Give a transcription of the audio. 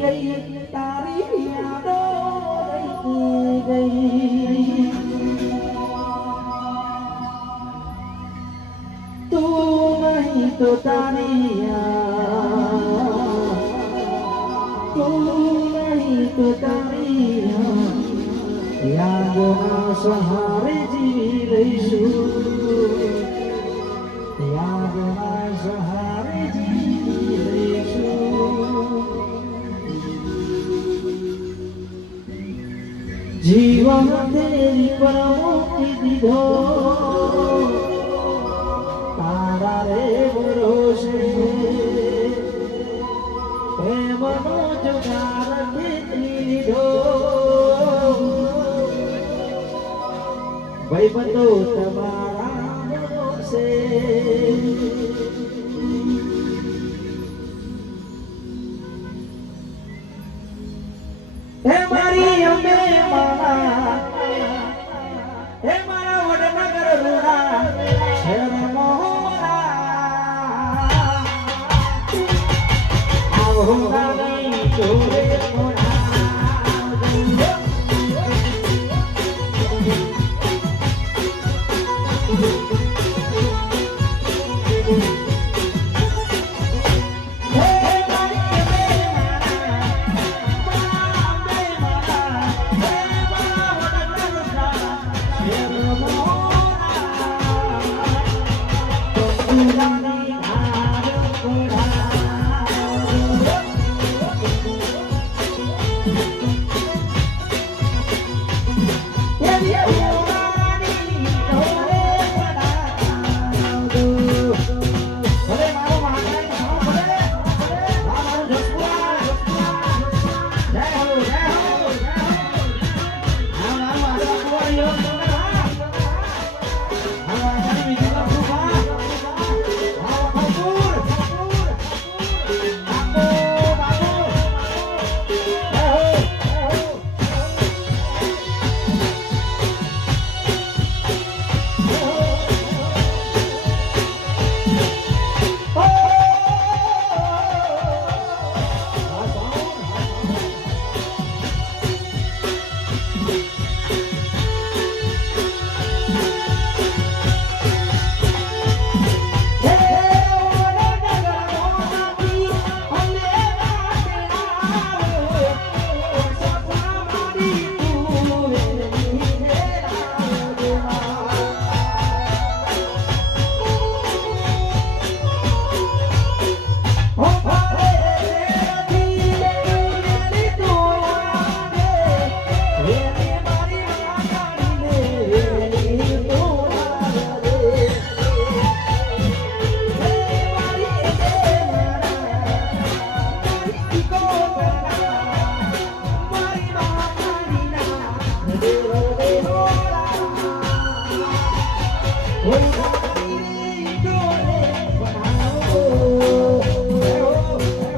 ગઈ તારી યાદો રહી ગઈ તું નહીં તો તારી તું નહીં તો તારી યાદના સહારે જીવી લઈશું યાદના સહારે જીવી લઈશું જીવન તેરી પર મૂકી દીધો તારા રે ભરોસે પ્રેમનો જુગાર ખેતી લીધો ભાઈબંધો તમારા ભરોસે હે મારી અંબે માના હે મારા વડનગર રૂડા શહેર મોહના આવો ગાલી જોડે મોના